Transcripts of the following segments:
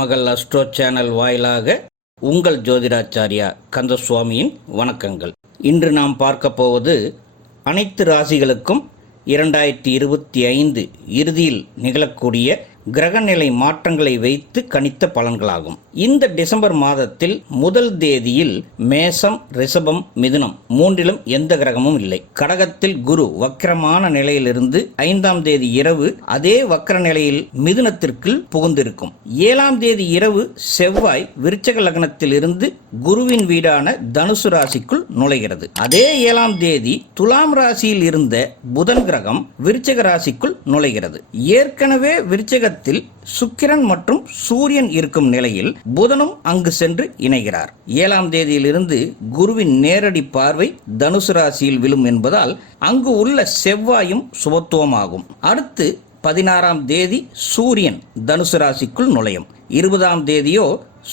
மகள் astro channel வாயிலாக உங்கள் ஜோதிடாச்சாரியா கந்தசுவாமியின் வணக்கங்கள். இன்று நாம் பார்க்க போவது அனைத்து ராசிகளுக்கும் இரண்டாயிரத்தி இருபத்தி ஐந்து இறுதியில் நிகழக்கூடிய கிரகநிலை மாற்றங்களை வைத்து கணித்த பலன்களாகும். இந்த டிசம்பர் மாதத்தில் முதல் தேதியில் மேசம் ரிஷபம் மிதுனம் மூன்றிலும் எந்த கிரகமும் இல்லை. கடகத்தில் குரு வக்கிரமான நிலையிலிருந்து ஐந்தாம் தேதி இரவு அதே வக்கர நிலையில் மிதுனத்திற்குள் புகுந்திருக்கும். ஏழாம் தேதி இரவு செவ்வாய் விருச்சக லக்னத்தில் இருந்து குருவின் வீடான தனுசு ராசிக்குள் நுழைகிறது. அதே ஏழாம் தேதி துலாம் ராசியில் இருந்த புதன் கிரகம் விருச்சக ராசிக்குள் நுழைகிறது. ஏற்கனவே விருச்சகத்தில் சுக்கிரன் மற்றும் சூரியன் இருக்கும் நிலையில் புதனும் அங்கு சென்று இணைகிறார். ஏழாம் தேதியிலிருந்து குருவின் நேரடி பார்வை தனுசு ராசியில் விழும் என்பதால் அங்கு உள்ள செவ்வாயும் சுபத்துவமாகும். அடுத்து பதினாறாம் தேதி சூரியன் தனுசு ராசிக்குள் நுழையும். இருபதாம் தேதியோ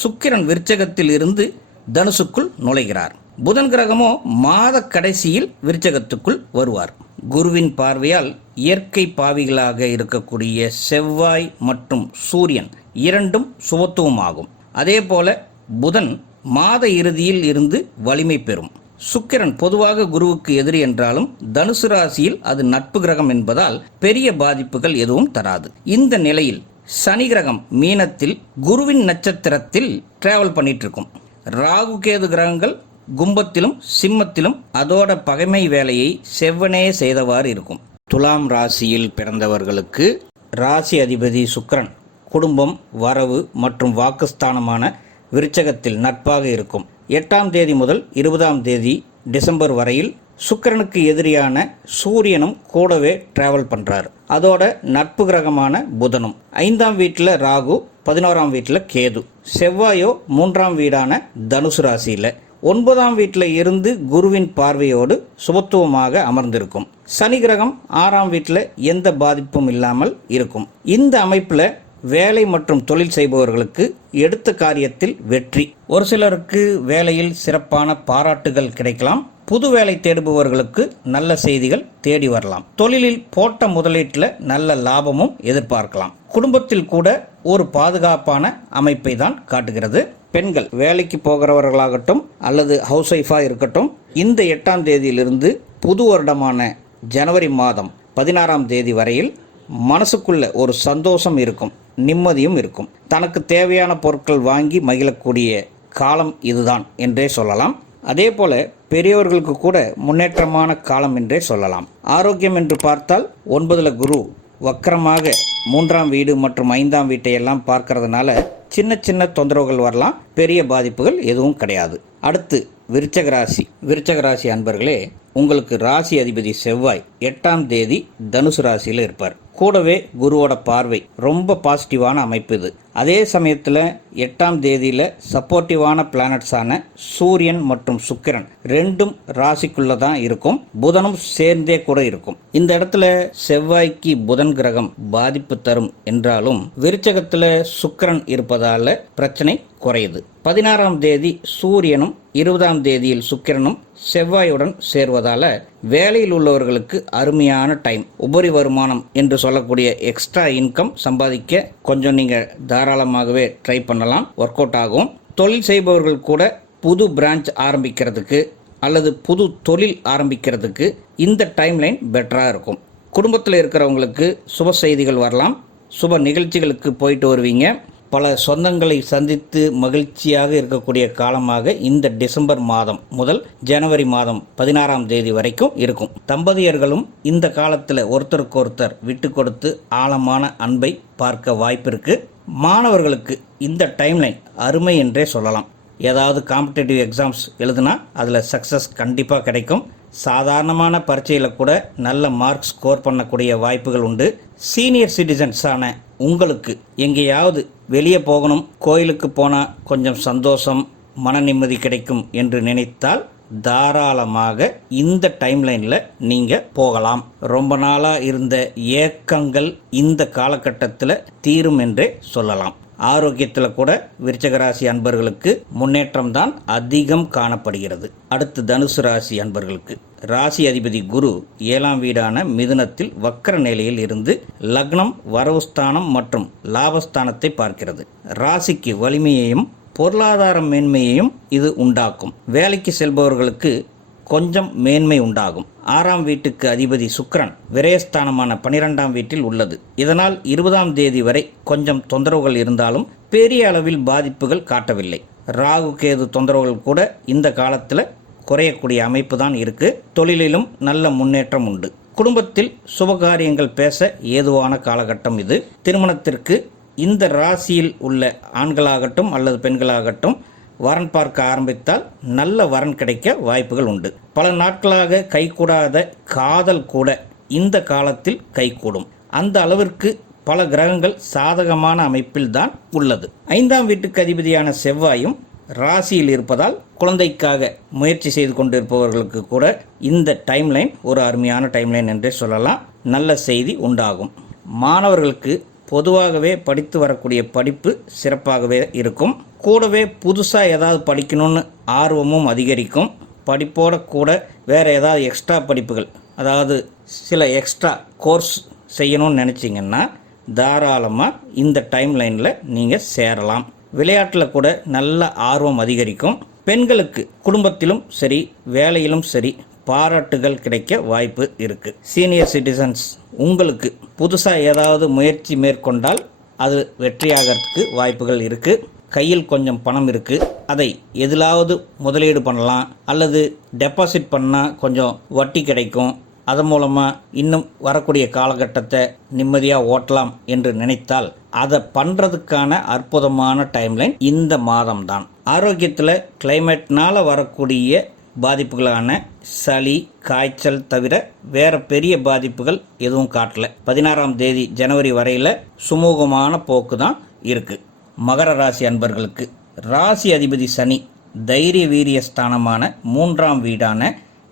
சுக்கிரன் விருச்சகத்தில் இருந்து தனுசுக்குள் நுழைகிறார். புதன் கிரகமோ மாத கடைசியில் விருச்சகத்துக்குள் வருவார். குருவின் பார்வையால் இயற்கை பாவிகளாக இருக்கக்கூடிய செவ்வாய் மற்றும் சூரியன் இரண்டும் சுபத்துவமாகும். அதே போல புதன் மாத இறுதியில் இருந்து வலிமை பெறும். சுக்கிரன் பொதுவாக குருவுக்கு எதிரி என்றாலும் தனுசு ராசியில் அது நட்பு கிரகம் என்பதால் பெரிய பாதிப்புகள் எதுவும் தராது. இந்த நிலையில் சனி கிரகம் மீனத்தில் குருவின் நட்சத்திரத்தில் டிராவல் பண்ணிட்டு இருக்கும். ராகு கேது கிரகங்கள் கும்பத்திலும் சிம்மத்திலும் அதோட பகைமை வேலையை செவ்வனே செய்தவாறு இருக்கும். துலாம் ராசியில் பிறந்தவர்களுக்கு ராசி அதிபதி சுக்ரன் குடும்பம் வரவு மற்றும் வாக்குஸ்தானமான விருச்சகத்தில் நட்பாக இருக்கும். எட்டாம் தேதி முதல் இருபதாம் தேதி டிசம்பர் வரையில் சுக்கிரனுக்கு எதிரியான சூரியனும் கூடவே டிராவல் பண்ணுறார் அதோட நட்பு கிரகமான புதனும். ஐந்தாம் வீட்டில் ராகு பதினோராம் வீட்டில் கேது. செவ்வாயோ மூன்றாம் வீடான தனுசு ராசியில் ஒன்பதாம் வீட்டில் இருந்து குருவின் பார்வையோடு சுபத்துவமாக அமர்ந்திருக்கும். சனி கிரகம் ஆறாம் வீட்டில் எந்த பாதிப்பும் இல்லாமல் இருக்கும். இந்த அமைப்பில் வேலை மற்றும் தொழில் செய்பவர்களுக்கு எடுத்த காரியத்தில் வெற்றி. ஒரு சிலருக்கு வேலையில் சிறப்பான பாராட்டுகள் கிடைக்கலாம். புது வேலை தேடுபவர்களுக்கு நல்ல செய்திகள் தேடி வரலாம். தொழிலில் போட்ட முதலீட்டில் நல்ல லாபமும் எதிர்பார்க்கலாம். குடும்பத்தில் கூட ஒரு பாதுகாப்பான அமைப்பை தான் காட்டுகிறது. பெண்கள் வேலைக்கு போகிறவர்களாகட்டும் அல்லது ஹவுஸ் ஒய்ஃபாக இருக்கட்டும் இந்த எட்டாம் தேதியிலிருந்து புது வருடமான ஜனவரி மாதம் பதினாறாம் தேதி வரையில் மனசுக்குள்ள ஒரு சந்தோஷம் இருக்கும் நிம்மதியும் இருக்கும். தனக்கு தேவையான பொருட்கள் வாங்கி மகிழக்கூடிய காலம் இதுதான் என்றே சொல்லலாம். அதே போல பெரியவர்களுக்கு கூட முன்னேற்றமான காலம் என்றே சொல்லலாம். ஆரோக்கியம் என்று பார்த்தால் ஒன்பதுல குரு வக்கரமாக மூன்றாம் வீடு மற்றும் ஐந்தாம் வீட்டை எல்லாம் பார்க்கறதுனால சின்ன சின்ன தொந்தரவுகள் வரலாம் பெரிய பாதிப்புகள் எதுவும் கிடையாது. அடுத்து விருச்சக ராசி. விருச்சக ராசி அன்பர்களே உங்களுக்கு ராசி அதிபதி செவ்வாய் எட்டாம் தேதி தனுசு ராசியில் இருப்பார். கூடவே குருவோட பார்வை ரொம்ப பாசிட்டிவான அமைப்பு இது. அதே சமயத்தில் எட்டாம் தேதியில் சப்போர்ட்டிவான பிளானட்ஸான சூரியன் மற்றும் சுக்கிரன் ரெண்டும் ராசிக்குள்ளே தான் இருக்கும். புதனும் சேர்ந்தே கூட இருக்கும். இந்த இடத்துல செவ்வாய்க்கு புதன் கிரகம் பாதிப்பு தரும் என்றாலும் விருச்சகத்தில் சுக்கிரன் இருப்பதால் பிரச்சனை குறையுது. பதினாறாம் தேதி சூரியனும் இருபதாம் தேதியில் சுக்கிரனும் செவ்வாயுடன் சேர்வதால் வேலையில் உள்ளவர்களுக்கு அருமையான டைம் உபரி வருமானம் என்று சொல்லக்கூடிய எக்ஸ்ட்ரா இன்கம் சம்பாதிக்க கொஞ்சம் நீங்கள் தாராளமாகவே ட்ரை பண்ணலாம் ஒர்க் அவுட் ஆகும். தொழில் செய்பவர்கள் கூட புது பிரான்ச் ஆரம்பிக்கிறதுக்கு அல்லது புது தொழில் ஆரம்பிக்கிறதுக்கு இந்த டைம்லைன் பெட்டராக இருக்கும். குடும்பத்தில் இருக்கிறவங்களுக்கு சுப செய்திகள் வரலாம். சுப நிகழ்ச்சிகளுக்கு போயிட்டு வருவீங்க. பல சொந்தங்களை சந்தித்து மகிழ்ச்சியாக இருக்கக்கூடிய காலமாக இந்த டிசம்பர் மாதம் முதல் ஜனவரி மாதம் பதினாறாம் தேதி வரைக்கும் இருக்கும். தம்பதியர்களும் இந்த காலத்தில் ஒருத்தருக்கு ஒருத்தர் விட்டு கொடுத்து ஆழமான அன்பை பார்க்க வாய்ப்பிருக்கு. மாணவர்களுக்கு இந்த டைம்லைன் அருமை என்றே சொல்லலாம். ஏதாவது காம்படேட்டிவ் எக்ஸாம்ஸ் எழுதுனா அதில் சக்ஸஸ் கண்டிப்பாக கிடைக்கும். சாதாரணமான பரீட்சையில் கூட நல்ல மார்க் ஸ்கோர் பண்ணக்கூடிய வாய்ப்புகள் உண்டு. சீனியர் சிட்டிசன்ஸான உங்களுக்கு எங்கேயாவது வெளியே போகணும் கோயிலுக்கு போனால் கொஞ்சம் சந்தோஷம் மன நிம்மதி கிடைக்கும் என்று நினைத்தால் தாராளமாக இந்த டைம்லைனில் நீங்கள் போகலாம். ரொம்ப நாளாக இருந்த ஏக்கங்கள் இந்த காலகட்டத்தில் தீரும் என்றே சொல்லலாம். ஆரோக்கியத்தில் கூட விருச்சகராசி அன்பர்களுக்கு முன்னேற்றம் தான் அதிகம் காணப்படுகிறது. அடுத்து தனுசு ராசி அன்பர்களுக்கு. ராசி அதிபதி குரு ஏழாம் வீடான மிதுனத்தில் வக்கர நிலையில் இருந்து லக்னம் வரவுஸ்தானம் மற்றும் லாபஸ்தானத்தை பார்க்கிறது. ராசிக்கு வலிமையையும் பொருளாதார மேன்மையையும் இது உண்டாக்கும். வேலைக்கு செல்பவர்களுக்கு கொஞ்சம் மேன்மை உண்டாகும். ஆறாம் வீட்டுக்கு அதிபதி சுக்ரன் விரயஸ்தானமான பனிரெண்டாம் வீட்டில் உள்ளது. இதனால் இருபதாம் தேதி வரை கொஞ்சம் தொந்தரவுகள் இருந்தாலும் பெரிய அளவில் பாதிப்புகள் காட்டவில்லை. ராகு கேது தொந்தரவுகள் கூட இந்த காலத்தில் குறையக்கூடிய அமைப்பு தான் இருக்குது தொழிலிலும் நல்ல முன்னேற்றம் உண்டு. குடும்பத்தில் சுபகாரியங்கள் பேச ஏதுவான காலகட்டம் இது. திருமணத்திற்கு இந்த ராசியில் உள்ள ஆண்களாகட்டும் அல்லது பெண்களாகட்டும் வரன் பார்க்க ஆரம்பித்தால் நல்ல வரன் கிடைக்க வாய்ப்புகள் உண்டு. பல நாட்களாக கைகூடாத காதல் கூட இந்த காலத்தில் கைகூடும். அந்த அளவிற்கு பல கிரகங்கள் சாதகமான அமைப்பில் தான் உள்ளது. ஐந்தாம் வீட்டுக்கு அதிபதியான செவ்வாயும் ராசியில் இருப்பதால் குழந்தைக்காக முயற்சி செய்து கொண்டிருப்பவர்களுக்கு கூட இந்த டைம்லைன் ஒரு அருமையான டைம்லைன் என்றே சொல்லலாம். நல்ல செய்தி உண்டாகும். மாணவர்களுக்கு பொதுவாகவே படித்து வரக்கூடிய படிப்பு சிறப்பாகவே இருக்கும். கூடவே புதுசாக ஏதாவது படிக்கணும்னு ஆர்வமும் அதிகரிக்கும். படிப்போட கூட வேறு ஏதாவது எக்ஸ்ட்ரா படிப்புகள் அதாவது சில எக்ஸ்ட்ரா கோர்ஸ் செய்யணும்னு நினச்சிங்கன்னா தாராளமாக இந்த டைம் லைனில் நீங்கள் சேரலாம். விளையாட்டில் கூட நல்ல ஆர்வம் அதிகரிக்கும். பெண்களுக்கு குடும்பத்திலும் சரி வேலையிலும் சரி பாராட்டுகள் கிடைக்க வாய்ப்பு இருக்கு. சீனியர் சிட்டிசன்ஸ் உங்களுக்கு புதுசாக ஏதாவது முயற்சி மேற்கொண்டால் அது வெற்றியாகிறதுக்கு வாய்ப்புகள் இருக்கு. கையில் கொஞ்சம் பணம் இருக்கு. அதை எதிலாவது முதலீடு பண்ணலாம். அல்லது டெபாசிட் பண்ணால் கொஞ்சம் வட்டி கிடைக்கும். அதன் மூலமாக இன்னும் வரக்கூடிய காலகட்டத்தை நிம்மதியாக ஓட்டலாம் என்று நினைத்தால் அதை பண்ணுறதுக்கான அற்புதமான டைம்லைன் இந்த மாதம்தான். ஆரோக்கியத்தில் கிளைமேட்னால் வரக்கூடிய பாதிப்புகளான சளி காய்ச்சல் தவிர வேற பெரிய பாதிப்புகள் எதுவும் காட்டல. பதினாறாம் தேதி ஜனவரி வரையில் சுமூகமான போக்கு தான் இருக்கு. மகர ராசி அன்பர்களுக்கு ராசி அதிபதி சனி தைரிய வீரிய ஸ்தானமான மூன்றாம் வீடான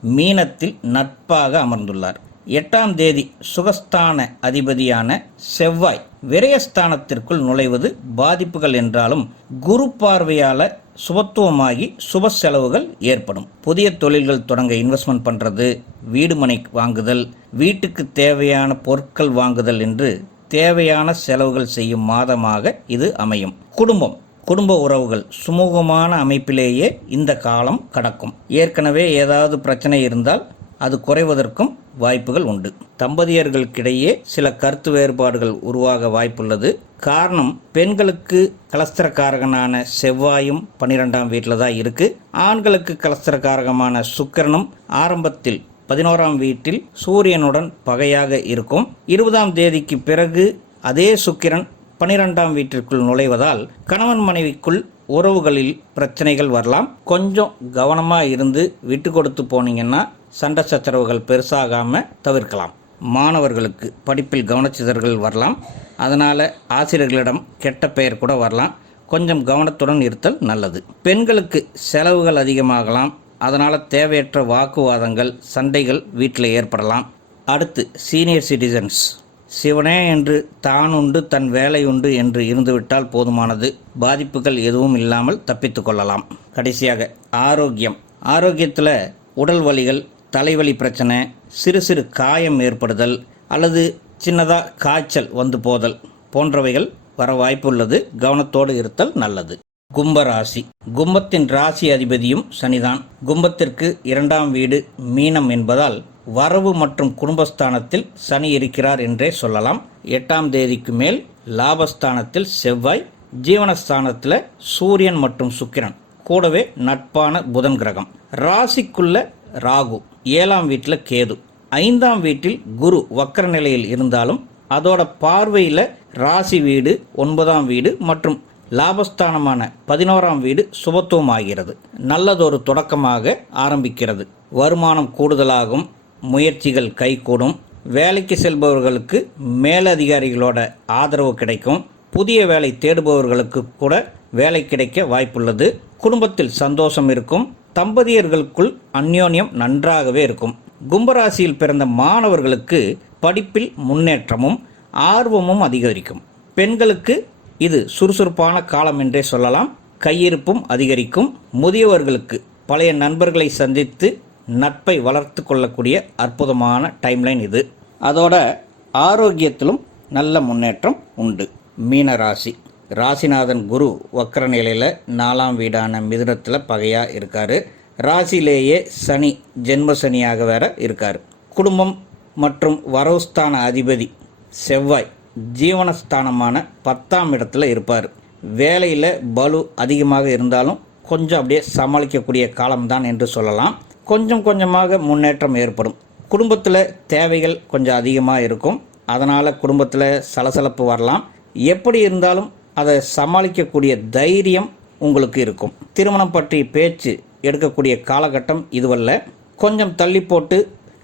மீனத்தில் நட்பாக அமர்ந்துள்ளார். எட்டாம் தேதி சுகஸ்தான அதிபதியான செவ்வாய் விரயஸ்தானத்திற்குள் நுழைவது பாதிப்புகள் என்றாலும் குரு பார்வையால் சுபத்துவமாகி சுப செலவுகள் ஏற்படும். புதிய தொழில்கள் தொடங்க இன்வெஸ்ட்மெண்ட் பண்ணுறது வீடு மனை வாங்குதல் வீட்டுக்கு தேவையான பொருட்கள் வாங்குதல் என்று தேவையான செலவுகள் செய்யும் மாதமாக இது அமையும். குடும்பம் குடும்ப உறவுகள் சுமூகமான அமைப்பிலேயே இந்த காலம் கடக்கும். ஏற்கனவே ஏதாவது பிரச்சனை இருந்தால் அது குறைவதற்கும் வாய்ப்புகள் உண்டு. தம்பதியர்களுக்கிடையே சில கருத்து வேறுபாடுகள் உருவாக வாய்ப்புள்ளது. காரணம் பெண்களுக்கு கலஸ்திரக்காரகனான செவ்வாயும் பன்னிரெண்டாம் வீட்டில் தான் இருக்கு. ஆண்களுக்கு கலஸ்திரக்காரகமான சுக்கிரனும் ஆரம்பத்தில் பதினோராம் வீட்டில் சூரியனுடன் பகையாக இருக்கும். இருபதாம் தேதிக்கு பிறகு அதே சுக்கிரன் பனிரெண்டாம் வீட்டிற்குள் நுழைவதால் கணவன் மனைவிக்குள் உறவுகளில் பிரச்சனைகள் வரலாம். கொஞ்சம் கவனமாக இருந்து விட்டு கொடுத்து போனீங்கன்னா சண்டை சச்சரவுகள் பெருசாகாமல் தவிர்க்கலாம். மாணவர்களுக்கு படிப்பில் கவனச்சிதறல்கள் வரலாம். அதனால் ஆசிரியர்களிடம் கெட்ட பெயர் கூட வரலாம். கொஞ்சம் கவனத்துடன் இருத்தல் நல்லது. பெண்களுக்கு செலவுகள் அதிகமாகலாம். அதனால் தேவையற்ற வாக்குவாதங்கள் சண்டைகள் வீட்டில் ஏற்படலாம். அடுத்து சீனியர் சிட்டிசன்ஸ் சிவனே என்று தான் உண்டு தன் வேலை உண்டு என்று இருந்துவிட்டால் போதுமானது. பாதிப்புகள் எதுவும் இல்லாமல் தப்பித்து கொள்ளலாம். கடைசியாக ஆரோக்கியம். ஆரோக்கியத்தில் உடல் வலிகள் தலைவலி பிரச்சனை சிறு சிறு காயம் ஏற்படுதல் அல்லது சின்னதாக காய்ச்சல் வந்து போதல் போன்றவைகள் வர வாய்ப்புள்ளது கவனத்தோடு இருத்தல் நல்லது. கும்பராசி கும்பத்தின் ராசி அதிபதியும் சனிதான். கும்பத்திற்கு இரண்டாம் வீடு மீனம் என்பதால் வரவு மற்றும் குடும்பஸ்தானத்தில் சனி இருக்கிறார் என்றே சொல்லலாம். எட்டாம் தேதிக்கு மேல் லாபஸ்தானத்தில் செவ்வாய் ஜீவனஸ்தானத்தில் சூரியன் மற்றும் சுக்கிரன். கூடவே நட்பான புதன் கிரகம். ராசிக்குள்ள ராகு ஏழாம் வீட்டில் கேது. ஐந்தாம் வீட்டில் குரு வக்கர நிலையில் இருந்தாலும் அதோட பார்வையில் ராசி வீடு ஒன்பதாம் வீடு மற்றும் லாபஸ்தானமான பதினோராம் வீடு சுபத்துவம் ஆகிறது நல்லதொரு தொடக்கமாக ஆரம்பிக்கிறது. வருமானம் கூடுதலாகும். முயற்சிகள் கைகூடும். வேலைக்கு செல்பவர்களுக்கு மேலதிகாரிகளோட ஆதரவு கிடைக்கும். புதிய வேலை தேடுபவர்களுக்கு கூட வேலை கிடைக்க வாய்ப்புள்ளது. குடும்பத்தில் சந்தோஷம் இருக்கும். தம்பதியர்களுக்குள் அந்யோன்யம் நன்றாகவே இருக்கும். கும்பராசியில் பிறந்த மாணவர்களுக்கு படிப்பில் முன்னேற்றமும் ஆர்வமும் அதிகரிக்கும். பெண்களுக்கு இது சுறுசுறுப்பான காலம் என்றே சொல்லலாம். கையிருப்பும் அதிகரிக்கும். முதியவர்களுக்கு பழைய நண்பர்களை சந்தித்து நட்பை வளர்த்து கொள்ளக்கூடிய அற்புதமான டைம்லைன் இது. அதோட ஆரோக்கியத்திலும் நல்ல முன்னேற்றம் உண்டு. மீன ராசி. ராசிநாதன் குரு வக்கர நிலையில் நாலாம் வீடான மிதுனத்தில் பகையாக இருக்கார். ராசியிலேயே சனி ஜென்ம சனியாக வேற இருக்கார். குடும்பம் மற்றும் வரவுஸ்தான அதிபதி செவ்வாய் ஜீவனஸ்தானமான பத்தாம் இடத்துல இருப்பார். வேலையில் பலு அதிகமாக இருந்தாலும் கொஞ்சம் அப்படியே சமாளிக்கக்கூடிய காலம்தான் என்று சொல்லலாம். கொஞ்சம் கொஞ்சமாக முன்னேற்றம் ஏற்படும். குடும்பத்தில் தேவைகள் கொஞ்சம் அதிகமாக இருக்கும். அதனால் குடும்பத்தில் சலசலப்பு வரலாம். எப்படி இருந்தாலும் அதை சமாளிக்கக்கூடிய தைரியம் உங்களுக்கு இருக்கும். திருமணம் பற்றி பேச்சு எடுக்கக்கூடிய காலகட்டம் இதுவல்ல. கொஞ்சம் தள்ளி போட்டு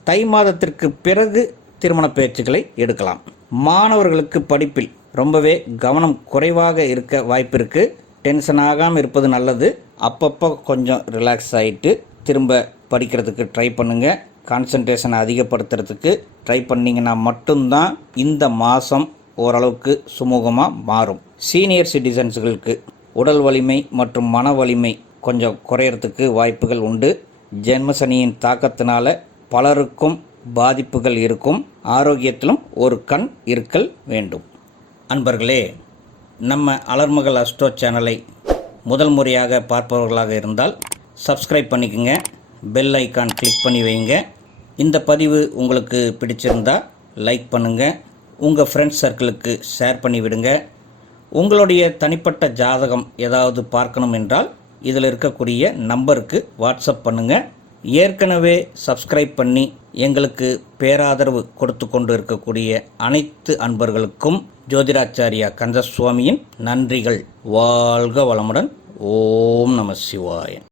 தை மாதத்திற்கு பிறகு திருமண பேச்சுக்களை எடுக்கலாம். மாணவர்களுக்கு படிப்பில் ரொம்பவே கவனம் குறைவாக இருக்க வாய்ப்பு டென்ஷன் ஆகாமல் இருப்பது நல்லது. அப்பப்போ கொஞ்சம் ரிலாக்ஸ் ஆகிட்டு திரும்ப படிக்கிறதுக்கு ட்ரை பண்ணுங்கள் கான்சன்ட்ரேஷனை அதிகப்படுத்துறதுக்கு ட்ரை பண்ணிங்கன்னா மட்டும்தான் இந்த மாதம் ஓரளவுக்கு சுமூகமாக மாறும். சீனியர் சிட்டிசன்ஸுகளுக்கு உடல் வலிமை மற்றும் மன வலிமை கொஞ்சம் குறையறதுக்கு வாய்ப்புகள் உண்டு. ஜென்மசனியின் தாக்கத்தினால பலருக்கும் பாதிப்புகள் இருக்கும். ஆரோக்கியத்திலும் ஒரு கண் இருக்கல் வேண்டும். அன்பர்களே நம்ம அலர்மகள் அஸ்ட்ரோ சேனலை முதல் முறையாக பார்ப்பவர்களாக இருந்தால் சப்ஸ்கிரைப் பண்ணிக்கோங்க. பெல் ஐக்கான் கிளிக் பண்ணி வைங்க. இந்த பதிவு உங்களுக்கு பிடிச்சிருந்தா லைக் பண்ணுங்கள் உங்கள் ஃப்ரெண்ட்ஸ் சர்க்கிளுக்கு ஷேர் பண்ணி விடுங்க. உங்களுடைய தனிப்பட்ட ஜாதகம் ஏதாவது பார்க்கணும் என்றால் இதில் இருக்கக்கூடிய நம்பருக்கு வாட்ஸ்அப் பண்ணுங்கள் ஏற்கனவே சப்ஸ்கிரைப் பண்ணி எங்களுக்கு பேராதரவு கொடுத்து கொண்டு இருக்கக்கூடிய அனைத்து அன்பர்களுக்கும் ஜோதிராச்சாரியா கந்தசுவாமியின் நன்றிகள். வாழ்க வளமுடன். ஓம் நம சிவாயன்